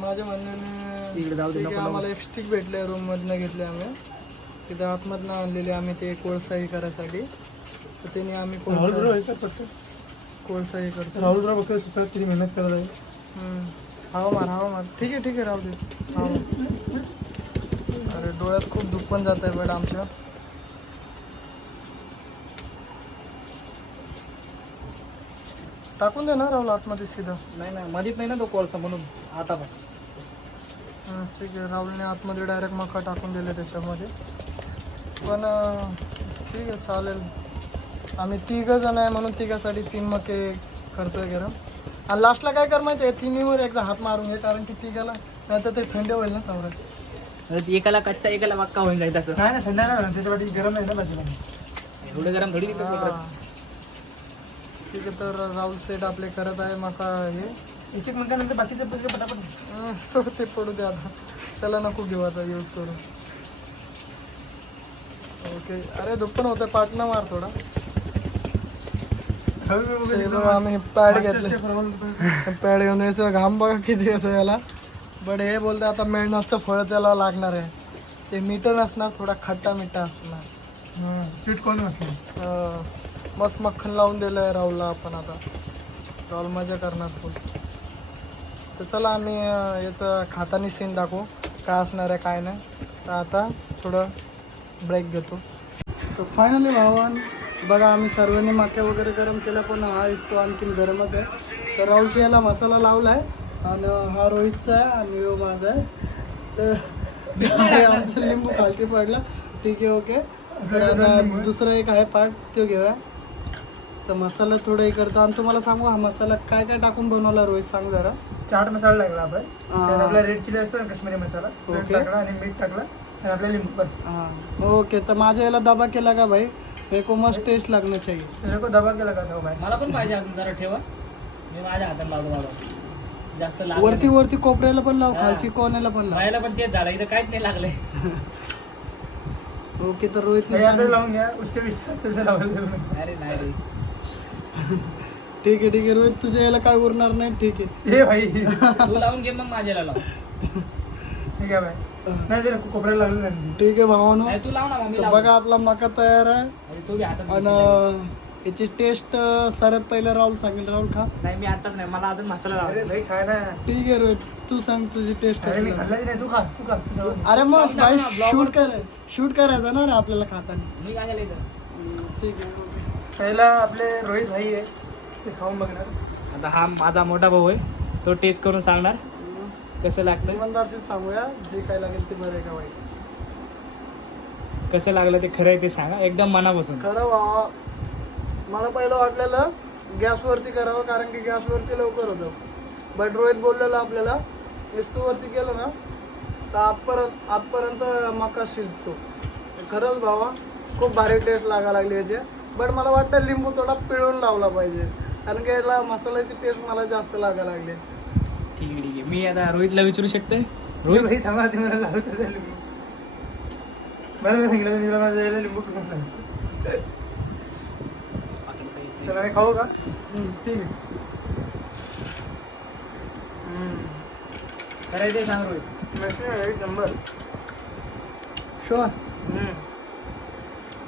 माझ्या म्हणण्याने इकडे जाऊ दे, ठीक आहे, नको आम्हाला एक स्टिक भेटले रूममधनं घेतले आम्ही, तिथं आतमधनं आणलेले आम्ही ते कोळसाही करायसाठी. तर त्याने आम्ही राहुल कोळसा बरोबर आहे फक्त. कोळसाही करतो. राहुल बरोबर बघतो स्वतः किती मेहनत करत आहे. हवा मार. ठीक आहे राहू दे. अरे डोळ्यात खूप दुःख पण जात आहे बट आमच्या. टाकून दे ना राहुल आतमध्ये सीधा. नाही नाही, मधीच नाही ना तो कोळसा म्हणून. आता बघ. ठीक आहे, राहुलने आतमध्ये डायरेक्ट मका टाकून दिले त्याच्यामध्ये. पण ठीक आहे, चालेल. आम्ही 3 जण आहे म्हणून 3साठी 3 मके करतोय गरम. आणि लास्टला काय कर माहिती आहे, 3वर एकदा हात मारून घे, कारण की 3ला नाही तर ते थंड होईल ना चावरात. एकाला कच्चा एकाला पक्का होऊन जाईल तसं. नाही ना थंड नाही ना, त्याच्यासाठी गरम आहे ना बाजूला. एवढं गरम थोडी तिथं पकडत. ठीक आहे, तर राहुल सेट आपले करत आहे मका हे. एक मिनिटानंतर बाकीचे पैसे पटापट. सो ते पडू दे आता, त्याला नको घेऊ आता यूज करू. ओके, अरे दुप्पन होतं, पाटणं मार थोडा. ते बघ, आम्ही पॅड घेतले, पॅड घेऊन यायचं. घाम बघा किती येतो याला. बट हे बोलते आता मेहनतचं फळ त्याला लागणार आहे. ते मीठ नसणार, थोडा खट्टा मिठा असणार. स्वीट कॉर्न असतं. मस्त मक्खन लावून दिलं आहे राहुलला आपण. आता राहुल मजा करणार फुल. तर चला आम्ही याचं खातानी सीन दाखवू काय असणार आहे काय नाही. तर आता थोडं ब्रेक घेतो. तर फायनली भावान बघा, आम्ही सर्वांनी मक्या वगैरे गरम केला, पण हा हिस्सो आणखीन गरमच आहे. तर राहुलची याला मसाला लावला आहे, आणि हा रोहितचा आहे आणि यो माझा आहे. तर आमचं लिंबू खालती पडला. ठीक आहे, ओके. तर आता दुसरा एक आहे पार्ट, तो घेऊया. तर मसाला थोडं हे करतो. आणि तुम्हाला सांगू हा मसाला काय काय टाकून बनवला रोहित, सांग जरा. चाट मसाला लागला आपण. त्यात आपला रेड चिली असतो ना, काश्मीरी मसाला, तो ओके. टाकला आणि मीठ टाकलं आणि आपल्या लिंबू बस. हां ओके. तर माझ्या याला दबा केला का भाई, मेरे को मस्त टेस्ट लगना चाहिए. त्याला को दबा केला का तो भाई. मला पण पाहिजे अजून जरा ठेवा. मी माझ्या हातात लावतो बाबा. जास्त लागलं वरती वरती कोपऱ्याला पण लाव, खालची कोण्याला पण लाव. व्हायला पण तेच झालं, इथं काहीच नाही लागलंय. ओके. तर रोहितने यात सांगितलं. लावून घ्या, उच्च विचार असेल तर लावायला. अरे नाही रे. ठीक आहे रोहित, तुझ्या याला काय उरणार नाही. ठीक आहे. हे भाई तू लावून घे, मग माझ्याला लाव. ठीक आहे भाई. नाही ते कोपऱ्याला लागलं नाही. ठीक आहे भावानो. नाही तू लाव ना, मग मी तर लावतो. बघा आपला मका तयार आहे. अरे तू बी हातात दिसेल. आणि याची टेस्ट सर्वात पहिलं राहुल सांगेल. राहुल खा. नाही मी आताच नाही, मला अजून मसाला अरे लावायचा. भाई खाय ना. ठीक आहे रोहित, तू सांग तुझी टेस्ट. अरे मी खाल्लाच नाही, तू खा तू खा तुझ्यावर. अरे मग भाई Blogger. शूट करायचं ना रे आपल्याला खाताना. मी काय इथं. ठीक आहे, ओके. पहिला आपले रोहित भाई आहे, ते खाऊन बघणार. आता हा माझा मोठा भाऊ आहे, तो टेस्ट करून सांगणार कसं लागलं. इमानदारशीच सांगूया, जे काय लागेल ते बरं आहे का वाईट. कसं लागलं ते खरं आहे ते सांगा एकदम मनापासून. खरं भावा, मला पहिलं वाटलेलं गॅसवरती करावं, कारण की गॅसवरती लवकर होतं. बट रोहित बोललेलं आपल्याला वरती केलं ना तर आतपर्यंत मका शिजतो. खरंच भावा, खूप भारी टेस्ट लागायला लागली याची. बट मला वाटतं लिंबू थोडा पिळून लावला पाहिजे, कारण की याला मसाल्याची टेस्ट मला जास्त लागायला लागली. ठीक आहे ठीक आहे. मी आता रोहितला विचारू शकते. रोहित भाई थांबा, ते मला लावतो त्या लिंबू. बरं मी सांगितलं मी माझ्या याला लिंबू पिळून लावतो. चला मी खाऊ का. ठीक आहे. खरं ते सांग रोहित. एक नंबर. शुअर.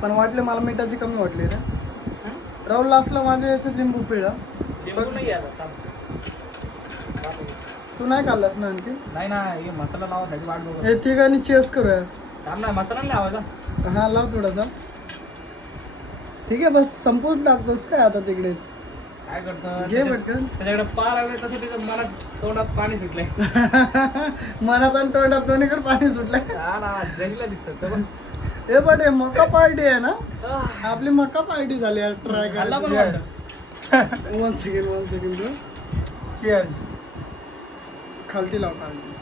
पण वाटले मला मिठाची कमी वाटली रे. राहुल लास्टला माझ्या याच्यात लिंबू पिळा. लिंबू नाही आता थांब. तू नाही खाल्लास ना आणखी. नाही ना, हे मसाला लावासाठी वाट बघत. हे ठीक आहे, चेस करूया. थांब ना, मसाला नाही लावायचा. हा लाव थोडासा. ठीक आहे, बस संपून टाकतोस काय आता तिकडेच. काय करतो घे पटकन. त्याच्याकडे पार आले तसं त्याचं मनात तोंडात पाणी सुटलंय. मनात आणि तोंडात दोन्हीकडे पाणी सुटलंय. हा ना, जरीला दिसतं. हे बट हे मका पार्टी आहे ना, आपली मका पार्टी झाली. ट्राय खाल्ला पण करायला. वाटतं. 1 सेकंड. Cheers. खालती लाव, खालती.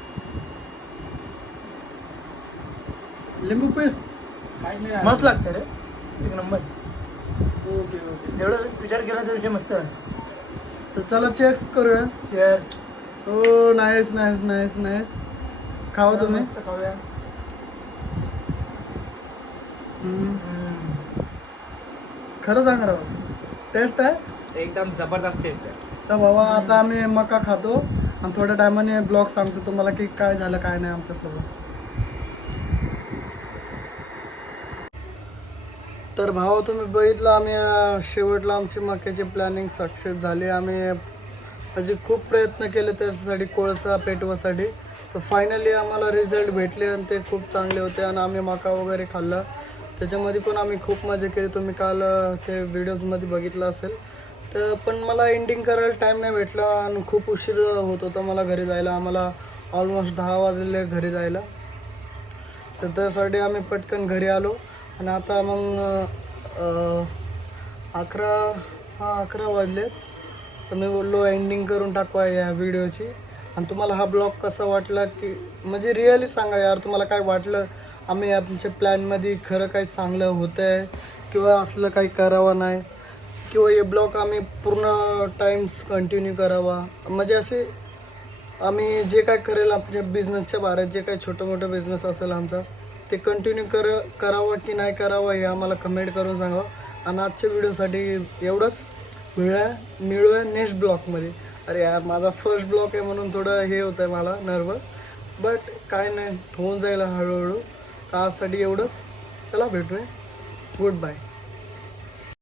लिंबू पिळ. काहीच नाही मस्त लागतं रे, एक नंबर. ओके. जेवढं विचार केला तर विषय मस्त आहे. तर चला चेक्स करूया. चेअर्स. हो नाईस नाईस नाईस नाईस. खावा तुम्ही. खाऊया. खरं सांग राव, टेस्ट आहे एकदम जबरदस्त टेस्ट आहे. तर बाबा. आता आम्ही मका खातो आणि थोड्या टायमाने ब्लॉग सांगतो तुम्हाला की काय झालं काय नाही आमच्यासोबत. तर भाऊ तुम्ही बघितलं आम्ही शेवटला आमची मक्याची प्लॅनिंग सक्सेस झाली. आम्ही म्हणजे खूप प्रयत्न केले त्याच्यासाठी, कोळसा पेटवासाठी. तर फायनली आम्हाला रिझल्ट भेटले आणि ते खूप चांगले होते आणि आम्ही मका वगैरे खाल्ला. त्याच्यामध्ये पण आम्ही खूप मजा केली. तुम्ही काल ते व्हिडिओजमध्ये बघितलं असेल. तर पण मला एंडिंग करायला टाईम नाही भेटला आणि खूप उशीर होत होता मला घरी जायला. आम्हाला ऑलमोस्ट 10 वाजले घरी जायला. तर त्यासाठी आम्ही पटकन घरी आलो आणि आता मग 11 वाजलेत. तर मी बोललो एंडिंग करून टाकवा या व्हिडिओची. आणि तुम्हाला हा ब्लॉग कसा वाटला की म्हणजे रिअली सांगा यार, तुम्हाला काय वाटलं आम्ही आमच्या प्लॅनमध्ये खरं काही चांगलं होतं आहे किंवा असलं काही करावं नाही, किंवा हे ब्लॉग आम्ही पूर्ण टाईम्स कंटिन्यू करावा. म्हणजे असे आम्ही जे काय करेल आमच्या बिझनेसच्या बाहेर, जे काही छोटं मोठं बिझनेस असेल आमचा, ते कंटिन्यू करावं की नाही करावं हे आम्हाला कमेंट करून सांगा. आणि आजच्या व्हिडिओसाठी एवढंच. मिळूया नेक्स्ट ब्लॉगमध्ये. अरे यार माझा फर्स्ट ब्लॉग आहे म्हणून थोडं हे होतं आहे मला नर्वस, बट काय नाही होऊन जाईल हळूहळू. आजसाठी एवढंच. चला भेटूया. Good bye.